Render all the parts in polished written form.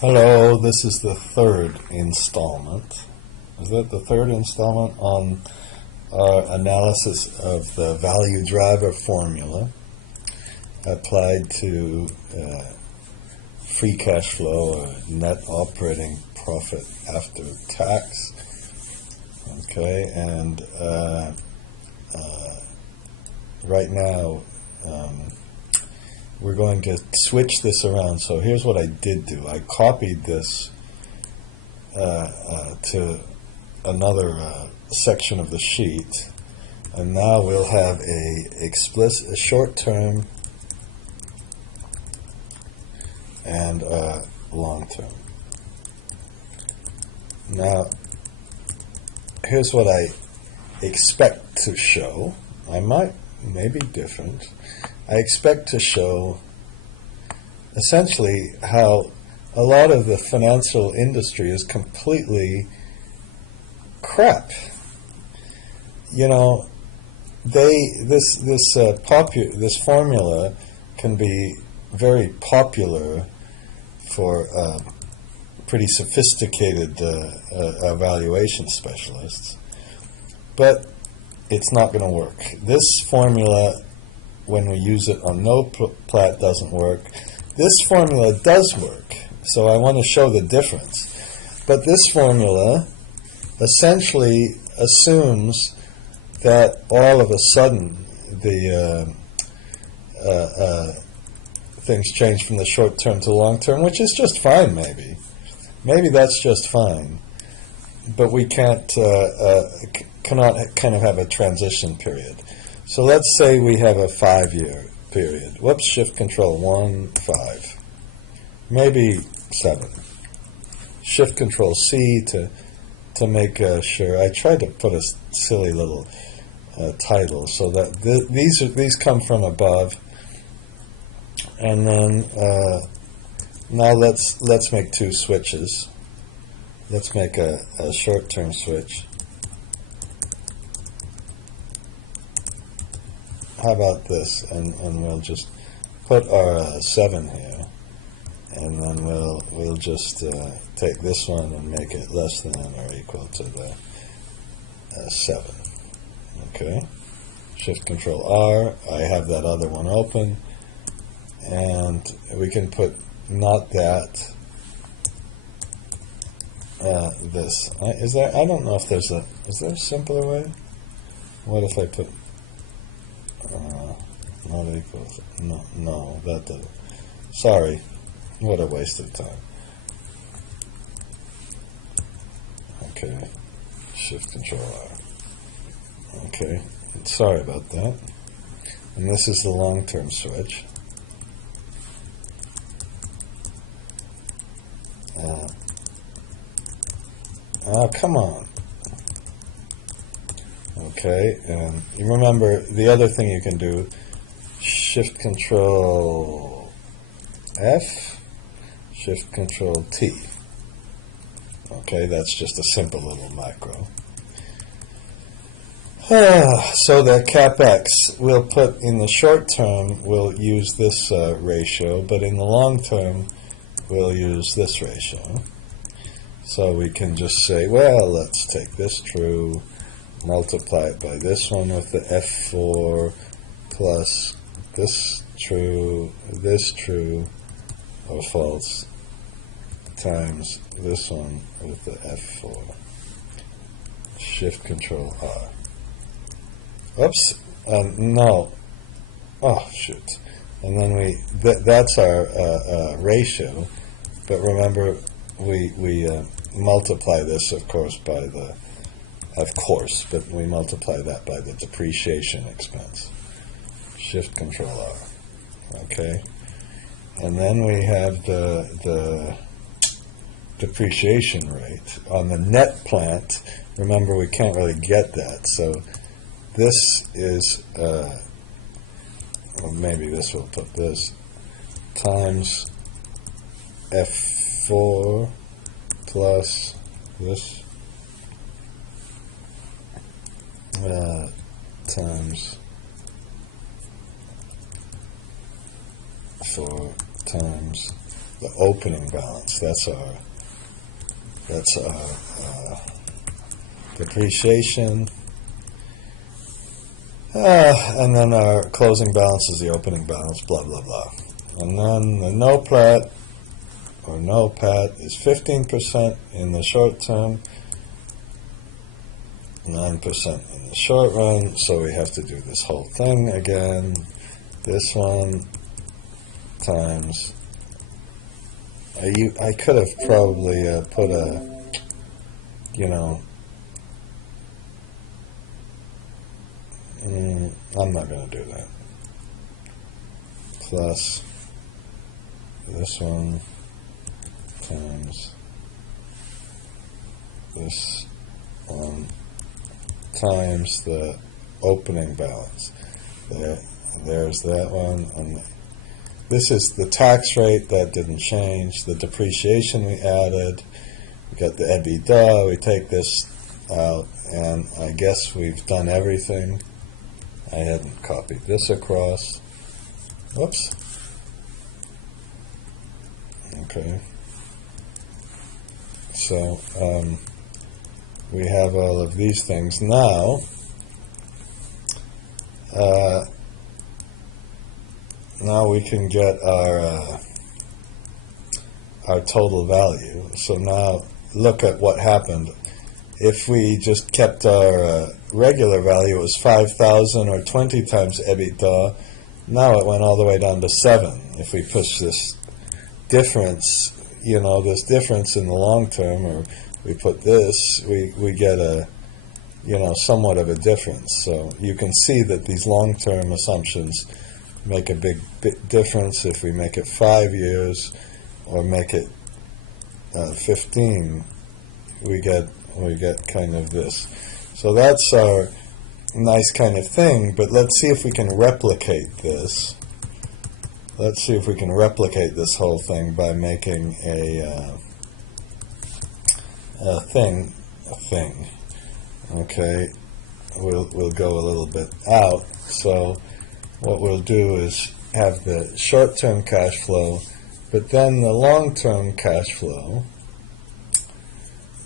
Hello, this is the third installment. Is that the third installment on our analysis of the value driver formula applied to free cash flow or net operating profit after tax? Okay, and right now we're going to switch this around. So here's what I did do. I copied this to another section of the sheet, and now we'll have a short term and a long term. Now here's what I expect to show. May be different. I expect to show essentially how a lot of the financial industry is completely crap. You know, this formula can be very popular for pretty sophisticated evaluation specialists, but it's not going to work. This formula, when we use it on no plat, doesn't work. This formula does work, so I want to show the difference. But this formula essentially assumes that all of a sudden the things change from the short term to the long term, which is just fine, maybe. Maybe that's just fine. But we cannot kind of have a transition period. So let's say we have a 5-year period. Whoops, shift control 1, 5. Maybe 7. Shift control C to make sure. I tried to put a silly little title so that these come from above. And then now let's make 2 switches. Let's make a short-term switch. How about this? And we'll just put our 7 here, and then we'll just take this one and make it less than or equal to the 7. Okay. Shift Control R. I have that other one open, and we can put not that. This is there. I don't know if there's a. Is there a simpler way? What if I put not equals? No, that doesn't. Sorry, what a waste of time. Okay, Shift Control R. Okay, sorry about that. And this is the long-term switch. Come on. Okay, and you remember the other thing you can do, Shift Control F, Shift Control T. Okay, that's just a simple little macro. So the CapEx, we'll put in the short term, we'll use this ratio, but in the long term, we'll use this ratio. So we can just say, well, let's take this true, multiply it by this one with the F4 plus this true, or false, times this one with the F4. Shift Control R. Oops, no. Oh, shoot. And then that's our ratio, but remember, we multiply this, of course, by the, but we multiply that by the depreciation expense. Shift Control R. Okay, and then we have the depreciation rate on the net plant. Remember, we can't really get that, so this is well, maybe this will put this times F4 plus this times 4 times the opening balance. That's our depreciation. And then our closing balance is the opening balance, blah, blah, blah. And then the NOPAT, or NOPAT, is 15% in the short term, 9% in the short run, so we have to do this whole thing again. This one times, I could have probably put a, you know, I'm not going to do that. Plus this one times this one times the opening balance. There's that one. And this is the tax rate that didn't change. The depreciation we added. We got the EBITDA. We take this out, and I guess we've done everything. I hadn't copied this across. Whoops. Okay. So we have all of these things now. Now we can get our total value. So now look at what happened. If we just kept our regular value, it was 5,000 or 20 times EBITDA. Now it went all the way down to 7. If we push this difference, you know, this difference in the long term, or we put this, we get a, you know, somewhat of a difference. So you can see that these long-term assumptions make a big difference. If we make it 5 years or make it 15, we get kind of this. So that's our nice kind of thing, but let's see if we can replicate this. Let's see if we can replicate this whole thing by making a thing. Okay, we'll go a little bit out. So what we'll do is have the short-term cash flow, but then the long-term cash flow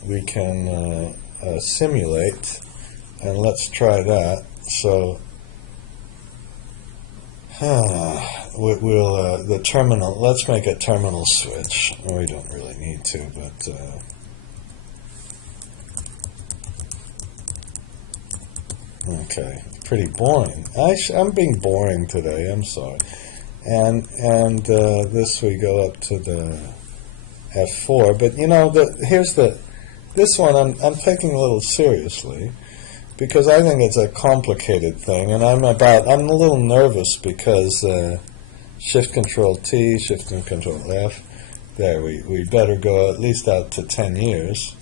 we can simulate, and let's try that. So we'll the terminal, let's make a terminal switch. We don't really need to, but okay, pretty boring. I'm being boring today, I'm sorry. And this we go up to the F4, but you know, this one I'm taking a little seriously, because I think it's a complicated thing, and I'm a little nervous because Shift Control T, Shift and Control F. There, we better go at least out to 10 years.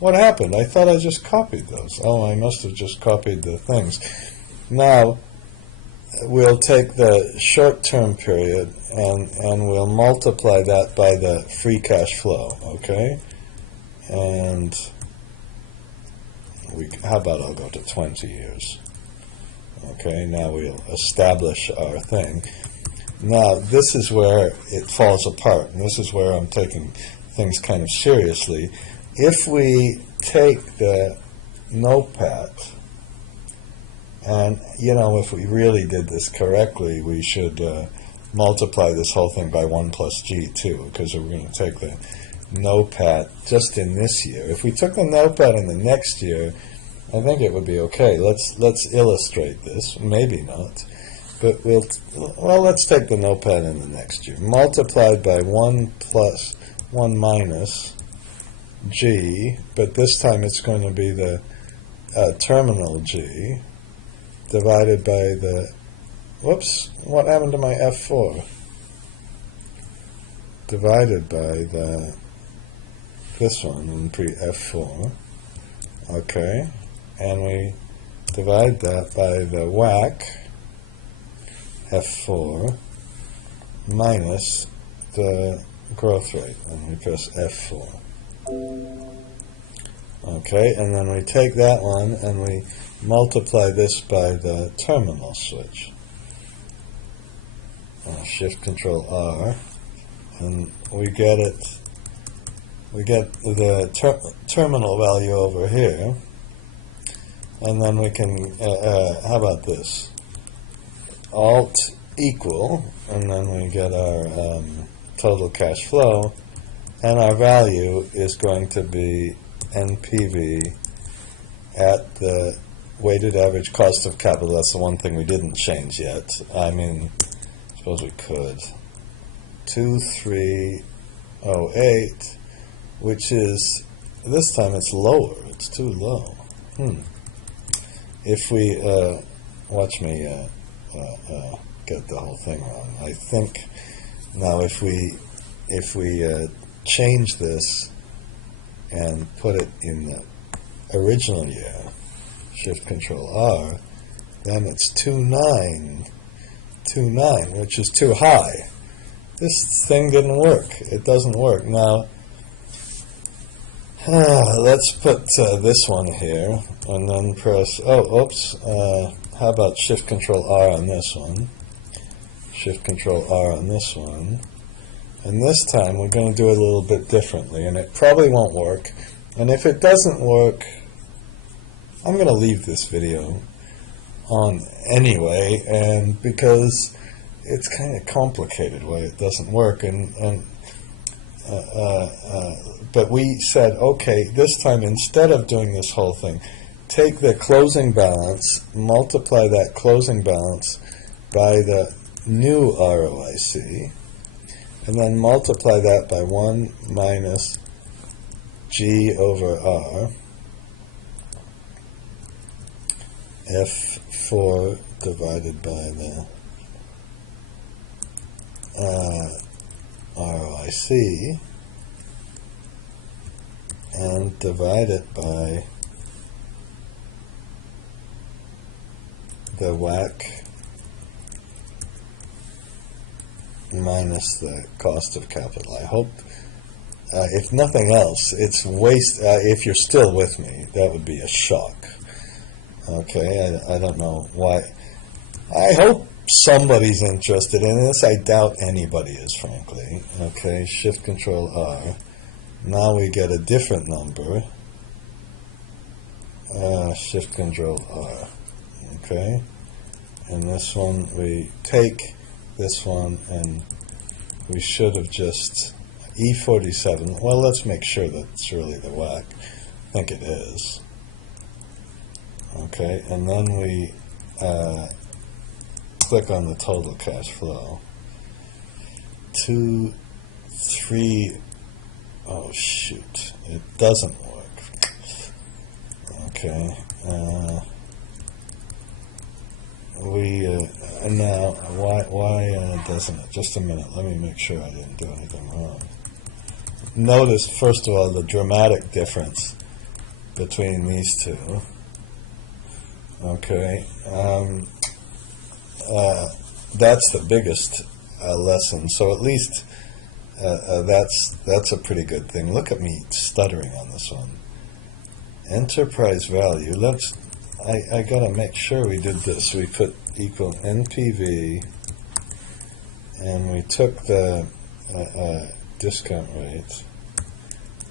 What happened? I thought I just copied those. Oh, I must have just copied the things. Now we'll take the short-term period and we'll multiply that by the free cash flow. Okay. And how about I'll go to 20 years. Okay, now we'll establish our thing. Now this is where it falls apart, and this is where I'm taking things kind of seriously. If we take the NOPAT, and you know, if we really did this correctly, we should multiply this whole thing by 1 plus g too, because we're going to take the NOPAT just in this year. If we took the NOPAT in the next year, I think it would be okay. Let's illustrate this. Maybe not, but let's take the NOPAT in the next year, multiplied by 1 plus 1 minus g, but this time it's going to be the terminal g divided by the, whoops, what happened to my F4? Divided by this one in pre-F4, okay, and we divide that by the WACC F4 minus the growth rate, and we press F4. Okay, and then we take that one and we multiply this by the terminal switch. Shift Control R, and we get it. We get the terminal value over here, and then we can, how about this? Alt equal, and then we get our total cash flow, and our value is going to be NPV at the weighted average cost of capital. That's the one thing we didn't change yet. I mean, I suppose we could. 2308, which is, this time it's lower. It's too low. If we, watch me get the whole thing wrong. I think now if we change this and put it in the original year, Shift Control R, then it's 2929, which is too high. This thing didn't work. It doesn't work. Now, let's put this one here, and then press, how about Shift Control R on this one? Shift Control R on this one. And this time we're going to do it a little bit differently, and it probably won't work. And if it doesn't work, I'm going to leave this video on anyway, and because it's kind of complicated why it doesn't work, but we said, okay, this time instead of doing this whole thing, take the closing balance, multiply that closing balance by the new ROIC, and then multiply that by 1 minus G over R, F4 divided by the ROIC, and divide it by the WACC minus the cost of capital. I hope, if nothing else, it's waste. If you're still with me, that would be a shock. Okay, I don't know why. I hope somebody's interested in this. I doubt anybody is, frankly. Okay, Shift Control R. Now we get a different number. Shift Control R. Okay, and this one we take this one, and we should have just E47. Well, let's make sure that's really the WACC. I think it is. Okay, and then we click on the total cash flow. 2, 3. Oh shoot! It doesn't work. Okay. Now why doesn't it? Just a minute. Let me make sure I didn't do anything wrong. Notice first of all the dramatic difference between these two. Okay. That's the biggest lesson. So at least that's a pretty good thing. Look at me stuttering on this one. Enterprise value. I gotta make sure we did this. We put equal NPV, and we took the discount rate,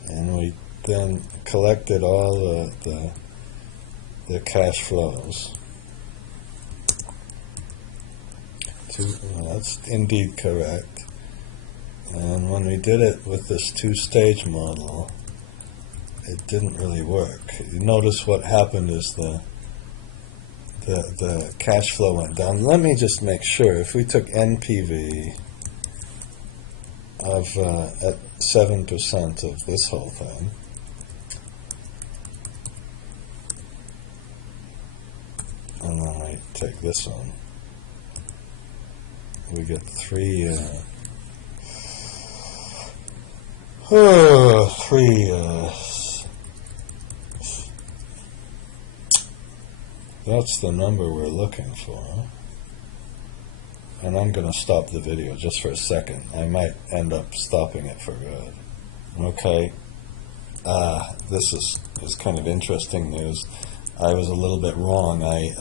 and we then collected all the cash flows. That's indeed correct. And when we did it with this two-stage model, it didn't really work. You notice what happened is the cash flow went down. Let me just make sure. If we took NPV of at 7% of this whole thing, and then I take this one, we get 3. That's the number we're looking for. And I'm going to stop the video just for a second. I might end up stopping it for good. Okay. This is kind of interesting news. I was a little bit wrong. I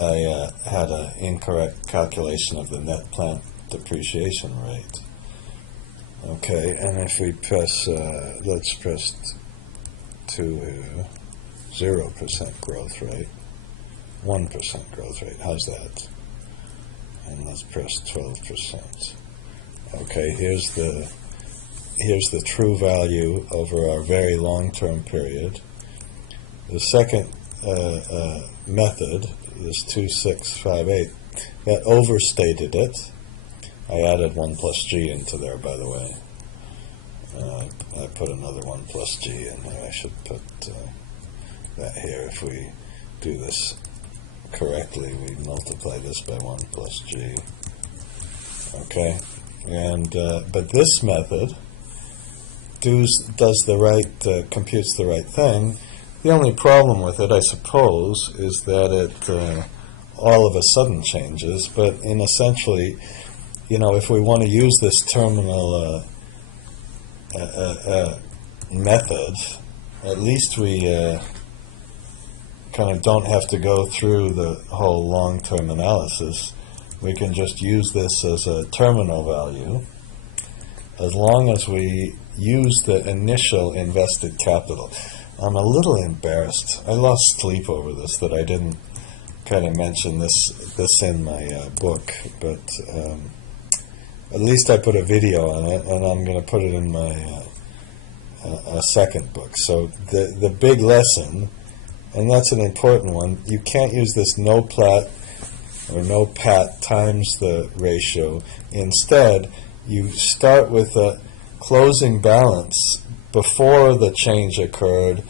had an incorrect calculation of the net plant depreciation rate. Okay, and if we press, let's press 2 here, 0% growth rate, 1% growth rate, how's that? And let's press 12%. Okay, here's the true value over our very long-term period. The second method, this 2658, that overstated it. I added 1 plus g into there, by the way. I put another 1 plus g in there. I should put that here. If we do this correctly, we multiply this by 1 plus g. Okay, and but this method does the right, computes the right thing. The only problem with it, I suppose, is that it all of a sudden changes. But in essentially, you know, if we want to use this terminal method, at least we kind of don't have to go through the whole long-term analysis. We can just use this as a terminal value as long as we use the initial invested capital. I'm a little embarrassed. I lost sleep over this, that I didn't kind of mention this in my book, but at least I put a video on it, and I'm going to put it in my second book. So the big lesson, and that's an important one, you can't use this no plat or no pat times the ratio. Instead, you start with a closing balance before the change occurred,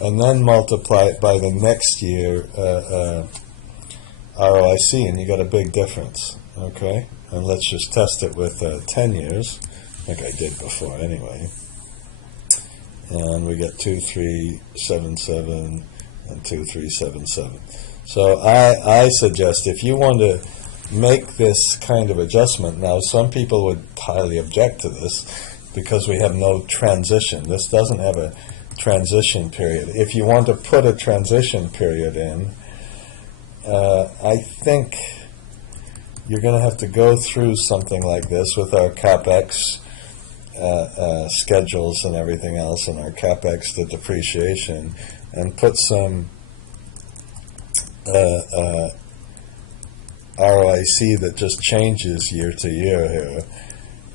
and then multiply it by the next year ROIC, and you got a big difference. Okay, and let's just test it with 10 years, like I did before anyway. And we get 2377 and 2377. So I suggest, if you want to make this kind of adjustment, now some people would highly object to this because we have no transition. This doesn't have a transition period. If you want to put a transition period in, I think you're going to have to go through something like this with our CapEx schedules and everything else, and our CapEx to depreciation, and put some ROIC that just changes year to year here.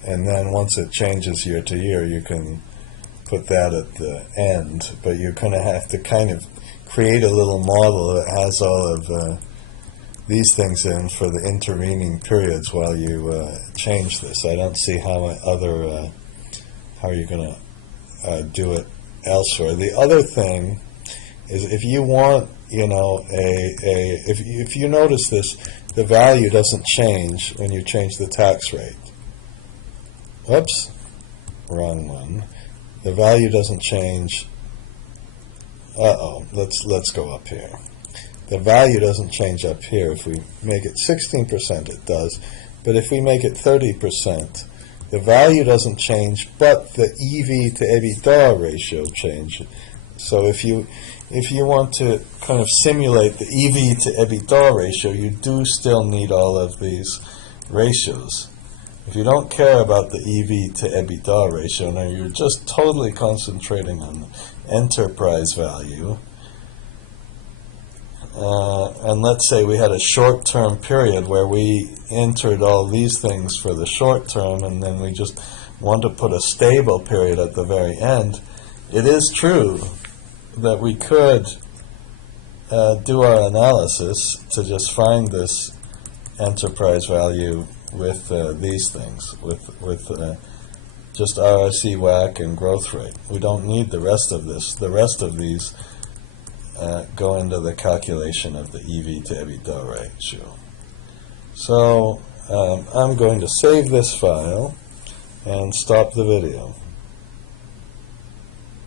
And then once it changes year to year, you can put that at the end. But you're going to have to kind of create a little model that has all of these things in for the intervening periods while you change this. I don't see how how you're going to do it elsewhere. The other thing is, if you want, you know, if you notice this, the value doesn't change when you change the tax rate. Whoops, wrong one. The value doesn't change. Let's go up here. The value doesn't change up here. If we make it 16%, it does. But if we make it 30%, the value doesn't change, but the EV to EBITDA ratio changes. So if you want to kind of simulate the EV to EBITDA ratio, you do still need all of these ratios. If you don't care about the EV to EBITDA ratio, now you're just totally concentrating on the enterprise value, and let's say we had a short-term period where we entered all these things for the short term, and then we just want to put a stable period at the very end, it is true that we could do our analysis to just find this enterprise value with these things, with just ROIC, WACC, and growth rate. We don't need the rest of this. The rest of these go into the calculation of the EV to EBITDA ratio. So I'm going to save this file and stop the video.